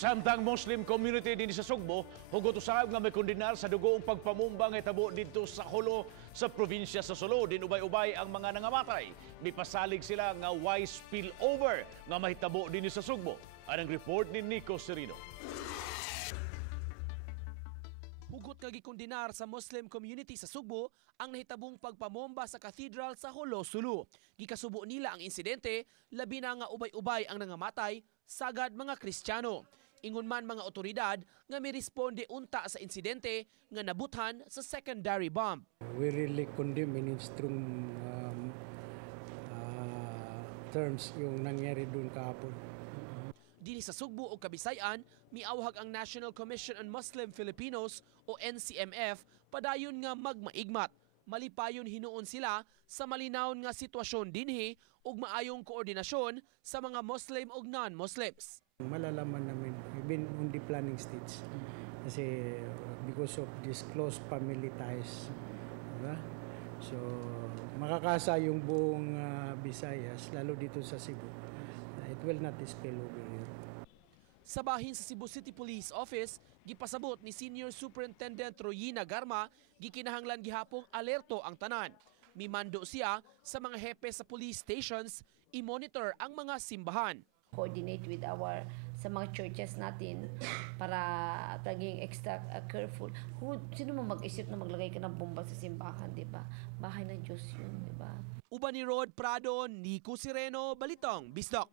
Samtang Muslim community din sa Sugbo, hugot usab nga Mikondinar sa dugoong pagpamomba nga hitabo dito sa Jolo sa probinsya sa Sulu. Din ubay-ubay ang mga nangamatay. Mipasalig sila nga wise spillover nga mahitabo din sa Sugbo. Anang report ni Nico Serino. Hugot nga gikondinar sa Muslim community sa Sugbo ang nahitabong pagpamomba sa cathedral sa Jolo Sulu. Gikasubo nila ang insidente, labi na nga ubay-ubay ang nangamatay, sagad mga Kristiyano. Ingon man mga otoridad nga may responde unta sa insidente nga nabuthan sa secondary bomb. We really condemn in strong terms yung nangyari doon kahapon. Dini sa Sugbo o Kabisayan, miawhag ang National Commission on Muslim Filipinos o NCMF padayon nga magmaigmat. Malipayon hinuon sila sa malinawon nga sitwasyon dinhi ug maayong koordinasyon sa mga Muslim ug non-Muslims. Malalaman namin even on the planning stage kasi because of this close family ties, diba? So makakasa yung buong Visayas lalo dito sa Cebu. It will not spill over here. Sa bahin sa Cebu City Police Office, gipasabot ni Senior Superintendent Royina Garma, gikinahanglan gihapong alerto ang tanan. Mimando siya sa mga hepe sa police stations, i-monitor ang mga simbahan. Coordinate with sa mga churches natin para taging extra careful. Sino mo mag-isip na maglagay ka ng bomba sa simbahan, di ba? Bahay ng Diyos yun, di ba? Uban ni Rod Prado, Nico Sereno, Balitang Bisdak.